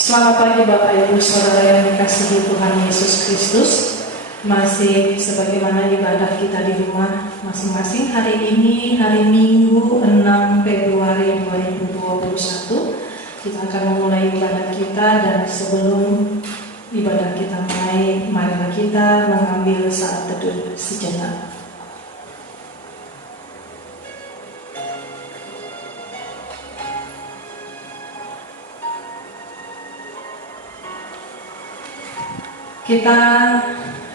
Selamat pagi Bapak Ibu Saudara yang dikasihi Tuhan Yesus Kristus. Masih sebagaimana ibadah kita di rumah masing-masing. Hari ini hari Minggu 6 Februari 2021. Kita akan memulai ibadah kita, dan sebelum ibadah kita mulai, marilah kita mengambil saat teduh sejenak. Kita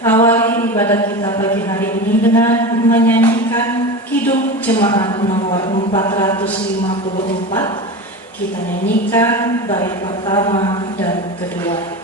awali ibadah kita pagi hari ini dengan menyanyikan Kidung Jemaat nomor 454. Kita nyanyikan bait pertama dan kedua.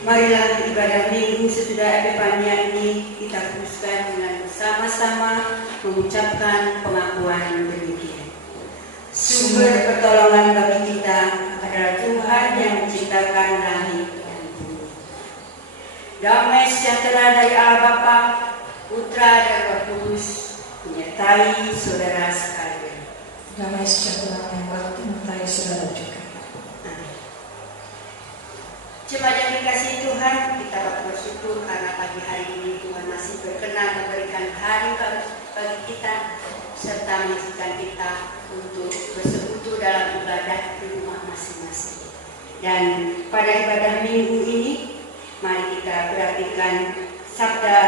Marilah ibadah minggu sesudah Epifania ini kita teruskan dengan bersama-sama mengucapkan pengakuan demikian. Sumber pertolongan bagi kita adalah Tuhan yang menciptakan langit dan bumi. Damai sejahtera dari Allah Bapa, Putra dan Roh Kudus menyertai saudara sekalian. Damai sejahtera yang menyertai saudara juga. Jemaat yang dikasihi Tuhan, kita bersyukur karena pagi hari ini Tuhan masih berkenan memberikan hari bagi kita, serta mengizinkan kita untuk bersekutu dalam ibadah di rumah masing-masing. Dan pada ibadah minggu ini, mari kita perhatikan sabda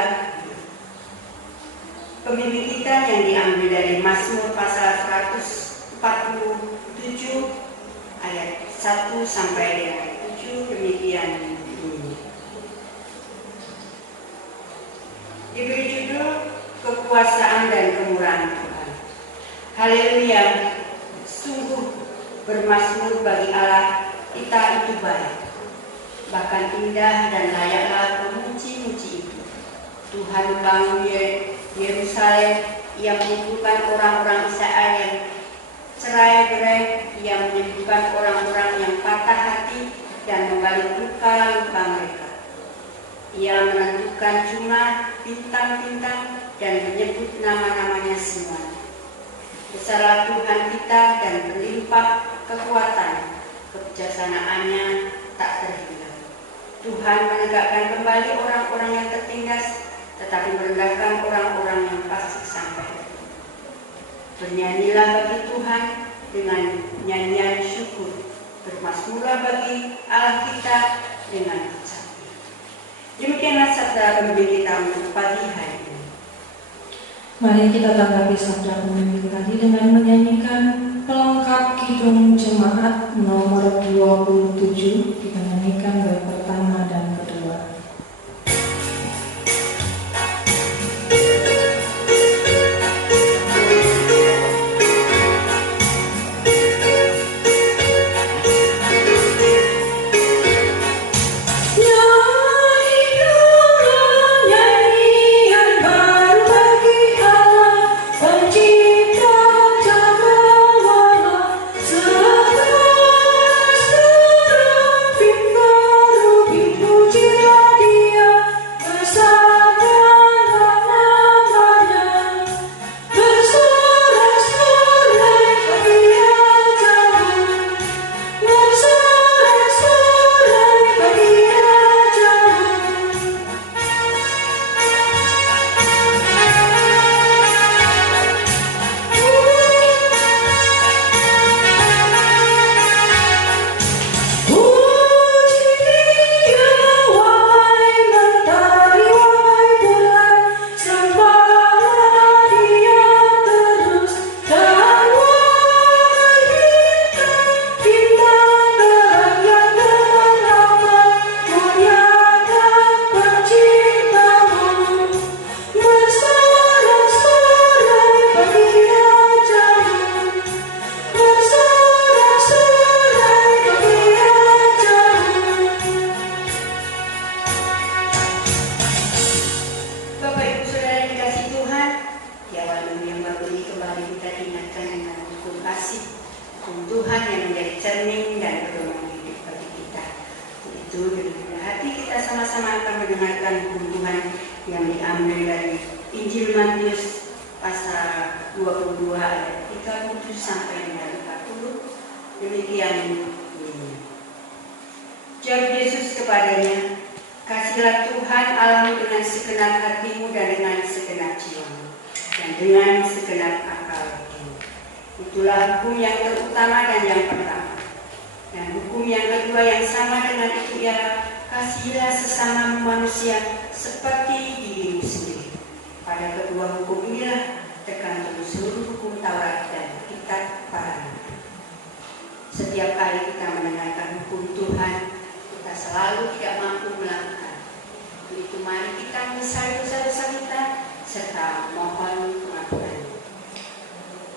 pemimpin kita yang diambil dari Mazmur pasal 104 47 ayat 1 sampai dengan 7 demikian bunyi. Diberi judul Kekuasaan dan Kemurahan Tuhan. Haleluya, sungguh bermasmur bagi Allah kita itu baik, bahkan indah dan layaklah memuji-muji itu. Tuhan membangun Yerusalem, Ia menyembuhkan orang-orang Israel yang cerai-berai, Ia menyembuhkan orang-orang yang patah hati dan membalik luka-luka mereka. Ia menentukan jumlah bintang-bintang dan menyebut nama-namanya semua. Besarlah Tuhan kita dan berlimpah kekuatan, kebijaksanaannya tak terhingga. Tuhan menegakkan kembali orang-orang yang tertindas, tetapi merendahkan orang-orang yang fasik sampai. Bernyanyilah bagi Tuhan dengan nyanyian syukur, bermasmurlah bagi Allah kita dengan ucapan. Demikianlah sabda pembimbing kita untuk pagi hari ini. Mari kita tanggapi sabda pembimbing tadi dengan menyanyikan pelengkap kidung jemaat nomor 27, kita nyanyikan bait pertama dan kedua. Jawab Yesus kepadanya, "Kasihilah Tuhan Allahmu dengan segenap hatimu dan dengan segenap jiwamu dan dengan segenap akalmu. Itulah hukum yang terutama dan yang pertama. Dan hukum yang kedua yang sama dengan itu ialah kasihilah sesama manusia seperti dirimu sendiri. Pada kedua hukum inilah tergantung seluruh hukum Taurat dan kitab para nabi." Setiap kali kita mendengarkan hukum Tuhan, kita selalu tidak mampu melakukan. Untuk itu mari kita menyesali dosa-dosa kita serta mohon pengampunan.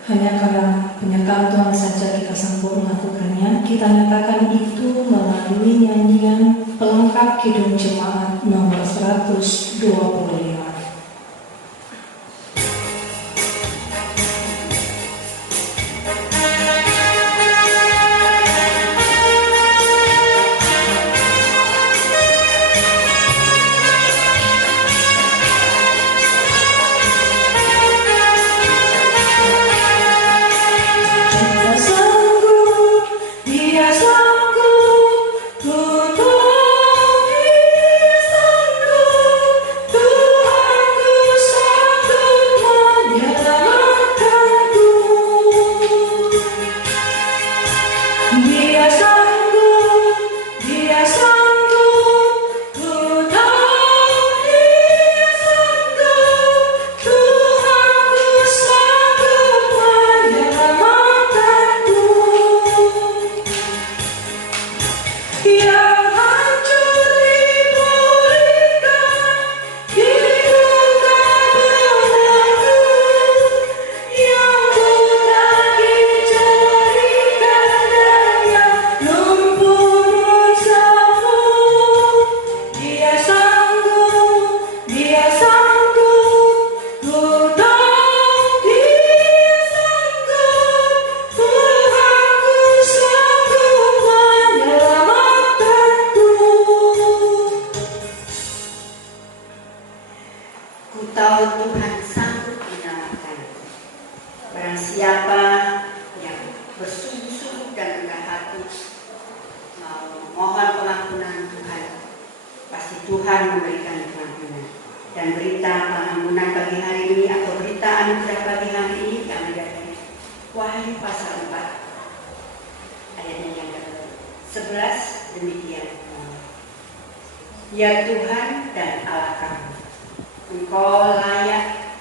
Hanya karena penyertaan Tuhan saja kita sanggup melakukannya. Kita nyatakan itu melalui nyanyian pelengkap kidung jemaat nomor 125. Tuhan Ku tahu Tuhan sanggup menyelamatkan. Barang siapa yang bersungguh-sungguh dan rendah hati mau mohon pengampunan Tuhan, pasti Tuhan memberikan pengampunan. Dan berita pengampunan pagi hari ini atau berita anugerah pagi hari ini kami dari Wahyu pasal 4 ayatnya yang ke-11 demikian. Ya Tuhan dan Allah kami, Engkau layak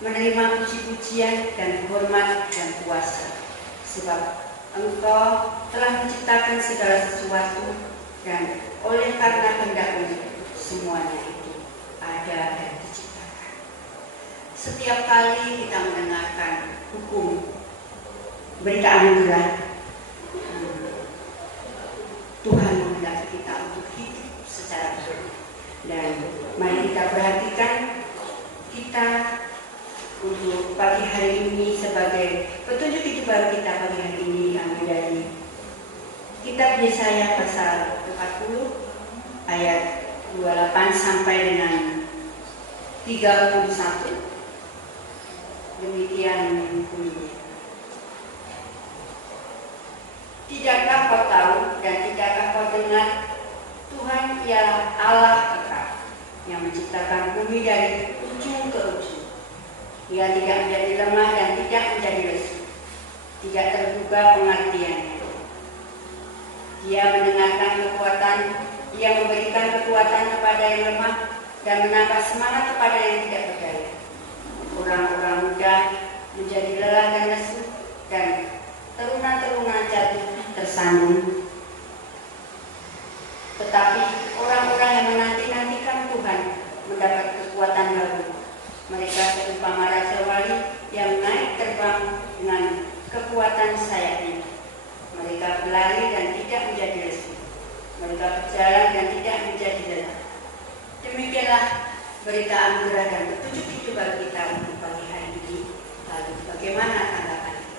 menerima puji-pujian dan hormat dan kuasa, sebab Engkau telah menciptakan segala sesuatu, dan oleh karena kehendak-Mu semuanya itu ada dan diciptakan. Setiap kali kita mendengarkan hukum berita anugerah, Tuhan menghendaki kita untuk hidup secara benar. Dan mari kita perhatikan kita untuk pagi hari ini sebagai petunjuk hidup baru kita pagi hari ini ambil dari kitab Yesaya pasal 40 ayat 28 sampai dengan 31. Demikian bunyinya. Tidakkah kau tahu dan tidakkah kau dengar, Tuhan ialah Allah kekal yang menciptakan bumi dari ujung ke ujung. Ia tidak menjadi lemah dan tidak menjadi lesu, tidak terduga pengertiannya. Dia mendengarkan kekuatan, Ia memberikan kekuatan kepada yang lemah dan menambah semangat kepada yang tidak berdaya. Orang-orang muda menjadi lelah dan lesu, dan teruna-teruna jatuh tersandung. Tetapi orang-orang yang menanti-nantikan Tuhan mendapat kekuatan baru. Mereka seumpama raja wali yang naik terbang dengan kekuatan sayapnya. Mereka berlari dan tidak menjadi lesu. Mereka berjalan dan tidak menjadi lelah. Demikianlah berita anugerah dan petunjuk hidup bagi kita untuk pagi hari ini. Lalu bagaimana tanggapan kita?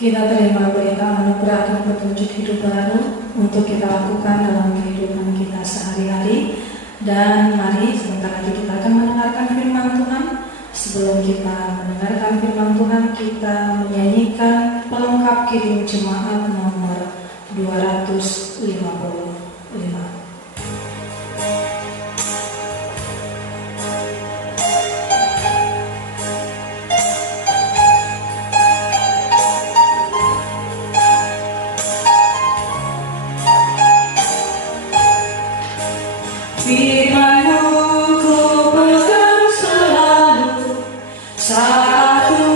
Kita terima berita anugerah dan petunjuk hidup baru untuk kita lakukan dalam kehidupan kita sehari-hari. Dan mari sebentar lagi kita akan mendengarkan firman Tuhan. Sebelum kita mendengarkan firman Tuhan, kita menyanyikan pelengkap kirim jemaat nomor 255. Firman-Mu ku pegang selalu saat ku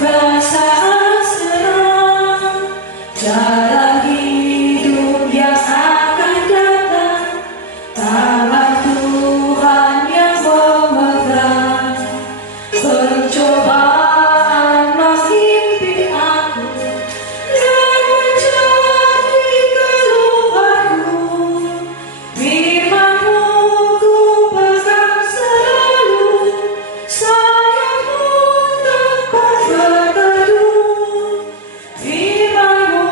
perasaan senang, jalan hidup yang akan datang, tangan Tuhan yang memegang. Pencobaan menghimpit aku dan menjadi keluarku. Firman-Mu ku pegang selalu, sayapmu tempat berteduh. Firman-Mu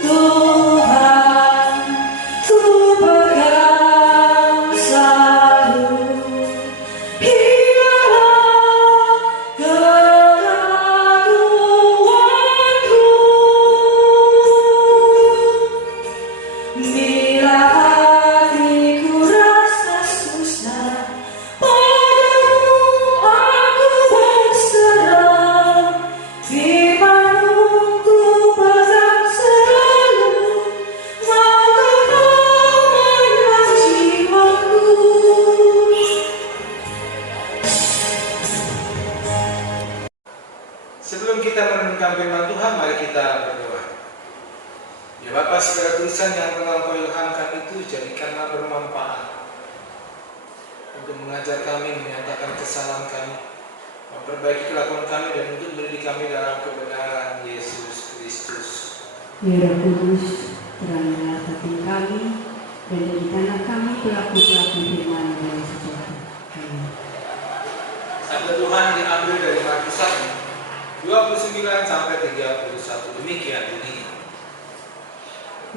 Tuhan ku pegang selalu. Ialah keraguanku. Bila hatiku rasa susah, padamu aku berserah. Firman-Mu ku pegang selalu, menggerakkan jiwaku. Sebelum kita merenungkan firman Tuhan, mari kita berdoa. Ya Bapa, segala tulisan yang telah Engkau ilhamkan itu jadikanlah bermanfaat untuk mengajar kami, menyatakan kesalahan kami, memperbaiki kelakuan kami, dan untuk mendidik kami dalam kebenaran Yesus Kristus. Ya Roh Kudus, teranglah hati kami dan jadikanlah kami pelaku-pelaku firman yang sejati. Amin. Sabda Tuhan diambil dari Markus 1, 29 sampai 31. Demikian bunyinya.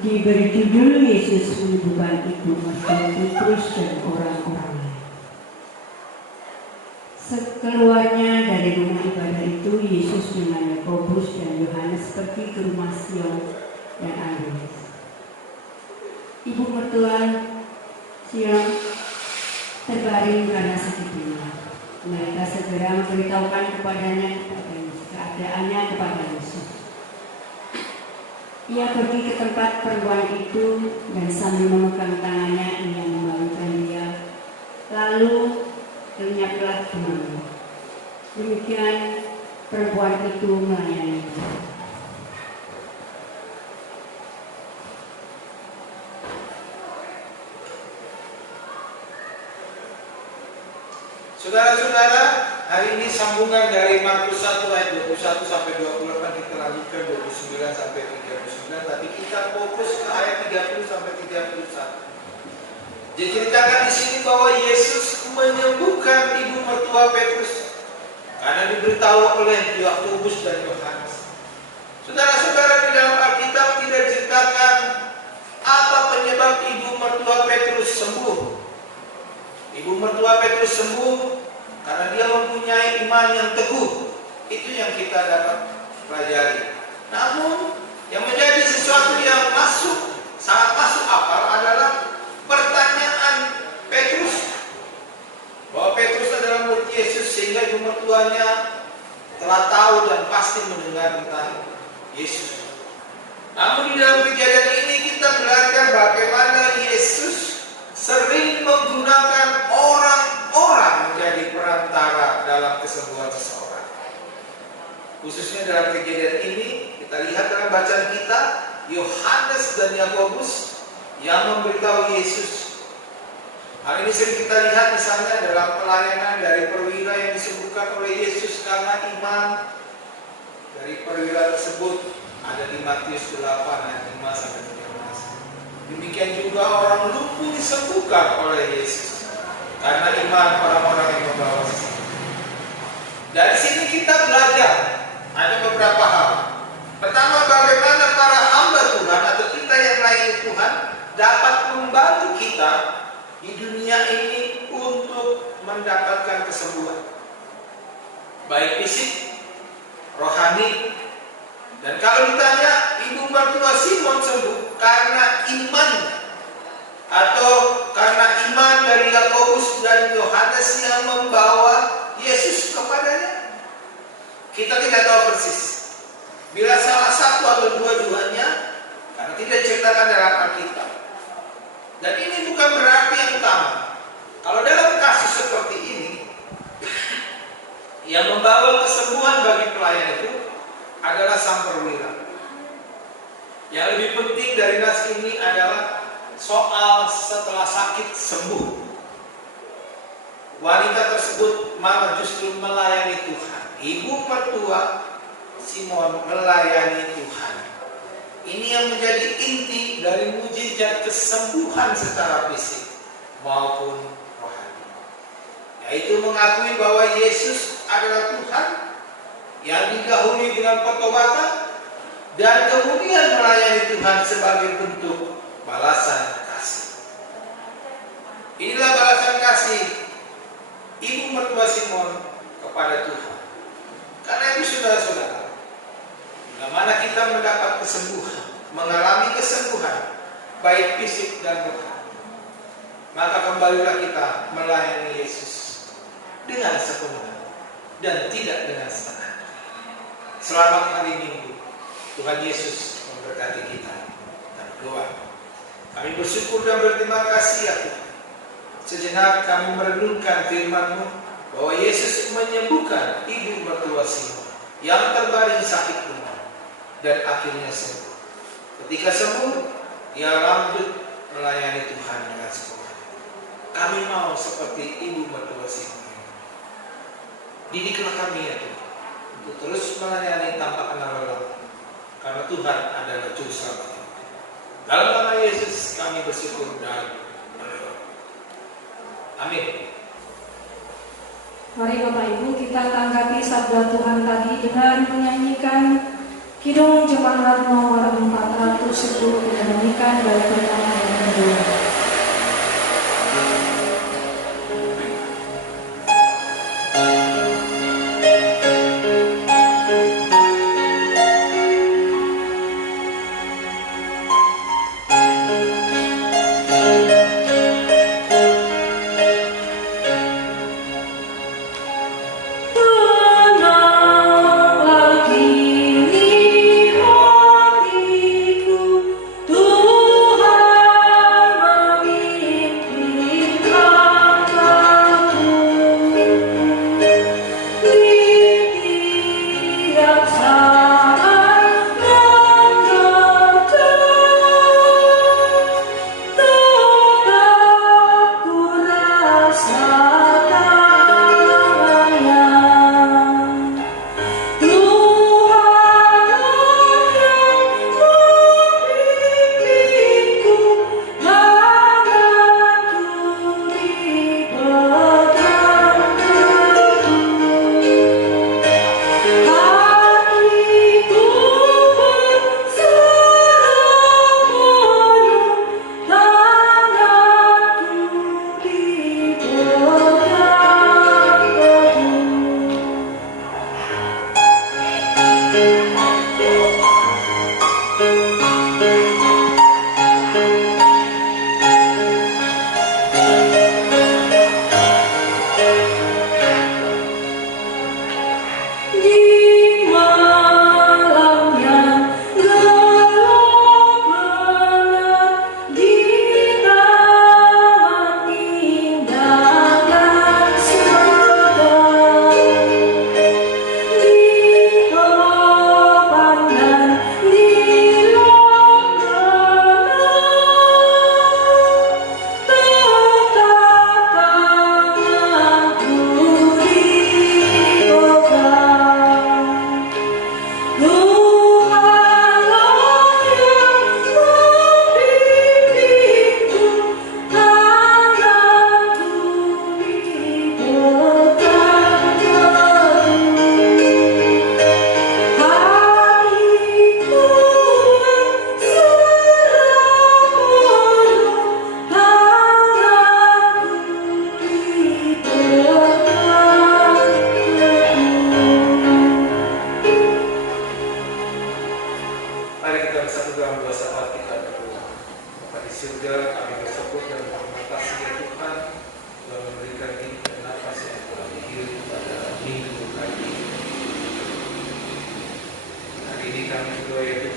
Diberi judul Yesus menyembuhkan ibu Marta Petrus dan orang-orang lain. Sekeluarnya dari rumah ibadah itu, Yesus dengan Yakobus dan Yohanes pergi ke rumah Sion dan Andreas. Ibu mertua Sion terbaring karena sakit ringan. Mereka segera memberitahukan keadaannya kepada Yesus. Ia pergi ke tempat perempuan itu dan sambil memegang tangannya ia membangunkan dia. Lalu lenyaplah demamnya. Demikian perempuan itu melayani dia. Saudara-saudara, hari ini sambungan dari Markus 1 ayat 21 sampai 28, kita lanjutkan 29 sampai 39, tapi kita fokus ke ayat 30 sampai 31. Diceritakan di sini bahwa Yesus menyembuhkan ibu mertua Petrus karena diberitahu oleh Yakobus dan Yohanes. Saudara-saudara, di dalam Alkitab tidak diceritakan apa penyebab ibu mertua Petrus sembuh. Ibu mertua Petrus sembuh karena dia mempunyai iman yang teguh. Itu yang kita dapat pelajari. Namun yang menjadi sesuatu yang sangat masuk akal adalah pertanyaan Petrus, bahwa Petrus adalah murid Yesus sehingga ibu mertuanya telah tahu dan pasti mendengar tentang Yesus. Namun di dalam kejadian ini kita belajar bagaimana Yesus sering menggunakan orang-orang menjadi perantara dalam kesembuhan seseorang. Khususnya dalam kejadian ini kita lihat dalam bacaan kita, Yohanes dan Yakobus yang memberitahu Yesus. Hal ini sering kita lihat misalnya dalam pelayanan dari perwira yang disembuhkan oleh Yesus karena iman. Dari perwira tersebut ada di Matius 8 ayat 5 sampai 13. Demikian juga orang lumpuh disembuhkan oleh Yesus karena iman orang-orang yang membawa kesembuhan. Dari sini kita belajar ada beberapa hal. Pertama, bagaimana para hamba Tuhan atau kita yang melayani Tuhan dapat membantu kita di dunia ini untuk mendapatkan kesembuhan, baik fisik, rohani. Dan kalau ditanya ibu mertua Simon sembuh karena iman atau karena iman dari Yakobus dan Yohanes yang membawa Yesus kepadanya, kita tidak tahu persis. Bila salah satu atau dua-duanya, karena tidak diceritakan dalam Alkitab. Dan ini bukan berarti yang utama. Kalau dalam kasus seperti ini, yang membawa kesembuhan bagi pelayan itu adalah sang perwira. Yang lebih penting dari nas ini adalah soal setelah sakit sembuh. Wanita tersebut malah justru melayani Tuhan. Ibu mertua Simon melayani Tuhan. Ini yang menjadi inti dari mujizat kesembuhan secara fisik maupun rohani, yaitu mengakui bahwa Yesus adalah Tuhan yang didahului dengan pertobatan dan kemudian melayani Tuhan sebagai bentuk balasan kasih. Inilah balasan kasih ibu mertua Simon kepada Tuhan. Karena itu saudara-saudara, bila mana kita mendapat kesembuhan, mengalami kesembuhan baik fisik dan rohani, maka kembalilah kita melayani Yesus dengan sepenuhnya dan tidak dengan setengah. Selamat hari Minggu. Tuhan Yesus memberkati kita. Kita berdoa. Kami bersyukur dan berterima kasih ya Tuhan. Sejenak kami merenungkan firman-Mu bahwa Yesus menyembuhkan ibu mertua Simon yang terbaring sakit ringan dan akhirnya sembuh. Ketika sembuh, ia lanjut melayani Tuhan dengan sepenuhnya. Kami mau seperti ibu mertua Simon. Didiklah kami ya Tuhan untuk terus melayani tanpa kenal lelah, karena Tuhan adalah juru selamat. Dalam nama Yesus kami bersyukur dan berdoa. Amin. Mari Bapak Ibu kita tanggapi sabda Tuhan tadi dengan menyanyikan Kidung Jemaat nomor 410 dan menyanyikan bait pertama dan kedua.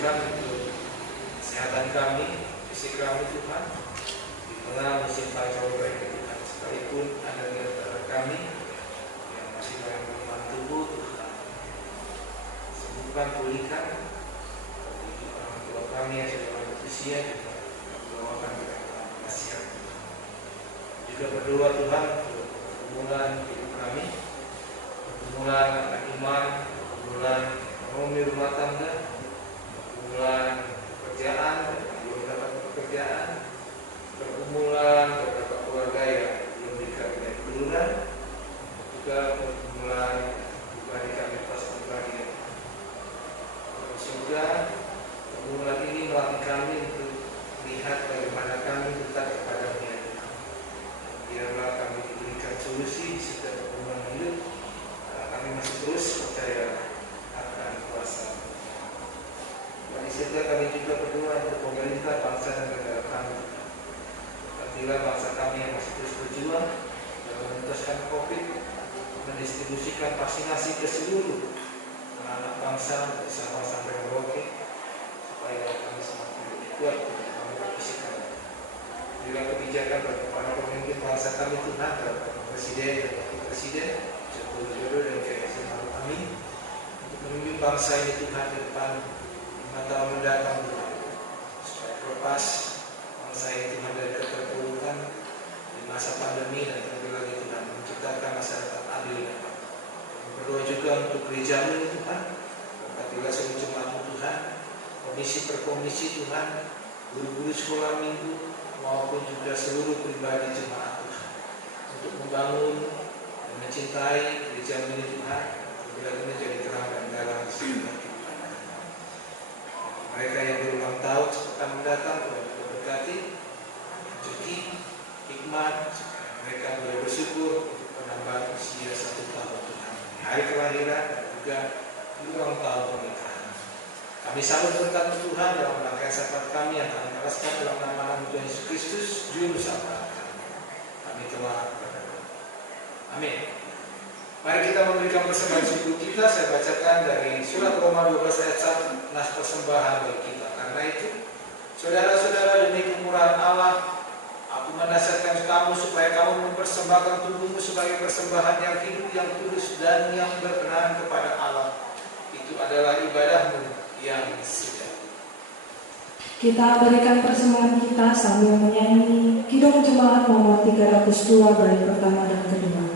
Tuhan untuk kesehatan kami, fisik kami Tuhan, di tengah musim pancaroba ini Tuhan, sekalipun ada di antara kami yang masih dalam kelemahan tubuh Tuhan, sembuhkan, pulihkan, bagi orang tua kami yang sudah lanjut usia juga doakan kita kasihan. Juga berdoa Tuhan untuk pergumulan hidup kami, pergumulan anak iman, pergumulan ekonomi rumah tangga, pergumulan pekerjaan dan belum dapat pekerjaan, pergumulan beberapa keluarga yang belum dikaruniai keturunan, juga pergumulan pribadi kami pastor pribadi. Semoga pergumulan ini melatih kami untuk melihat bagaimana kami dekat kepada-Nya. Biarlah kami diberikan solusi setiap pergumulan hidup. Kami masih terus percaya akan kuasa. Mari serta kami juga berdoa untuk pemerintah bangsa dan negara kami. Apabila bangsa kami yang masih terus berjuang dalam menuntaskan COVID, mendistribusikan vaksinasi ke seluruh anak bangsa bersama sampai Merauke, supaya kami semakin lebih kuat untuk kami berpisikan. Bila kebijakan bagi para pemimpin bangsa kami Tuhan, Bapak Presiden dan Wakil Presiden Joko Widodo dan KSM Maruf Amin, untuk memimpin bangsa ini Tuhan di depan 5 tahun mendatang Tuhan, supaya terlepas bangsa ini Tuhan dari keterpurukan di masa pandemi dan terlebih lagi Tuhan menciptakan masyarakat adil dan makmur. Berdoa juga untuk gereja ini Tuhan, berkatilah seluruh jemaat Tuhan, komisi per komisi Tuhan, guru-guru sekolah minggu maupun juga seluruh pribadi jemaat Tuhan, untuk membangun dan mencintai gereja ini Tuhan, bila menjadi terang dan galang di sekitar Tuhan. Mereka yang berulang tahun sepekan mendatang Tuhan juga berkati rezeki, hikmat, supaya mereka boleh bersyukur untuk penambahan usia 1 tahun Tuhan, hari kelahiran dan juga ulang tahun pernikahan. Kami sambut berkat Tuhan dalam rangkaian syafaat kami yang kami alaskan dalam nama Tuhan Yesus Kristus, Juru Selamat kami. Kami telah berdoa. Amin. Mari kita memberikan persembahan syukur kita. Saya bacakan dari surat Roma 12 ayat 1, nas persembahan bagi kita. Karena itu, saudara-saudara, demi kemurahan Allah, aku menasihatkan kamu supaya kamu mempersembahkan tubuhmu sebagai persembahan yang hidup, yang kudus dan yang berkenan kepada Allah. Itu adalah ibadahmu yang sejati. Kita berikan persembahan kita sambil menyanyi Kidung Jemaat nomor 302 bait pertama dan kedua.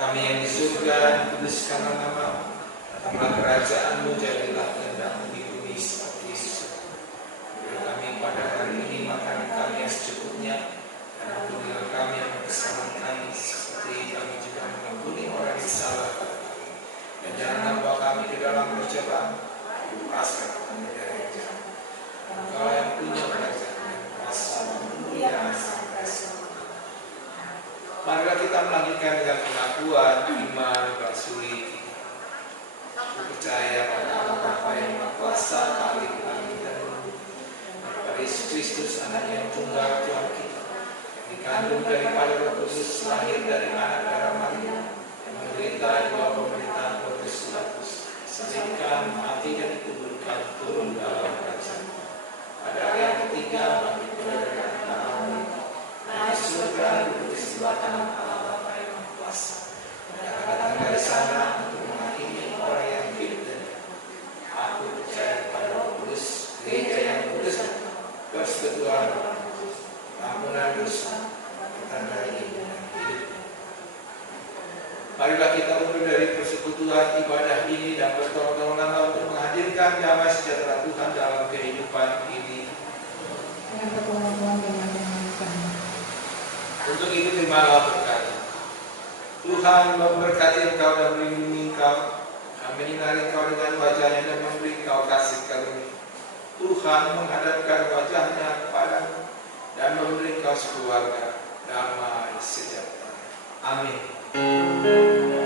Kami yang di surga, kuduskanlah namamu, datanglah kerajaan-Mu, jadilah kehendak-Mu di bumi seperti di surga. Berilah kami pada hari ini makanan kami yang secukupnya, dan ampunilah kami yang kesalahan kami, seperti kami juga mengampuni orang yang salah kepada kami. Marilah kita melanjutkan dengan pengakuan iman bersuri kita. Aku percaya pada Allah Bapa yang Maha Kuasa, Bapa langit dan bumi, pada Yesus Kristus, Anak yang tunggal Tuhan kita, yang dikandung daripada Roh Kudus, lahir dari anak darah Maria, yang menderita di bawah pemerintahan Pontius Pilatus, disalibkan, mati dan dikuburkan, turun dalam kerajaan. Pada hari yang ketiga, bangkit dari antara mereka, naik ke surga, duduk di sebelah kanan Allah Bapa yang Maha Kuasa, dan akan datang dari sana untuk menghakimi orang yang hidup dan mati. Aku percaya pada Roh Kudus, gereja yang kudus, persekutuan, ampunan dosa, pertanda hidup dan hidup. Marilah kita mundur dari persekutuan ibadah ini dan bertolong-tolongan untuk menghadirkan damai sejahtera Tuhan dalam kehidupan ini. Dengan pertolongan Tuhan dengan kami. Untuk itu terimalah berkat. Tuhan memberkati engkau dan melindungi engkau. Kami menyinari engkau dengan wajahnya dan memberi engkau kasih karunia. Tuhan menghadapkan wajahnya kepadamu dan memberi engkau sekeluarga damai sejahtera. Amin.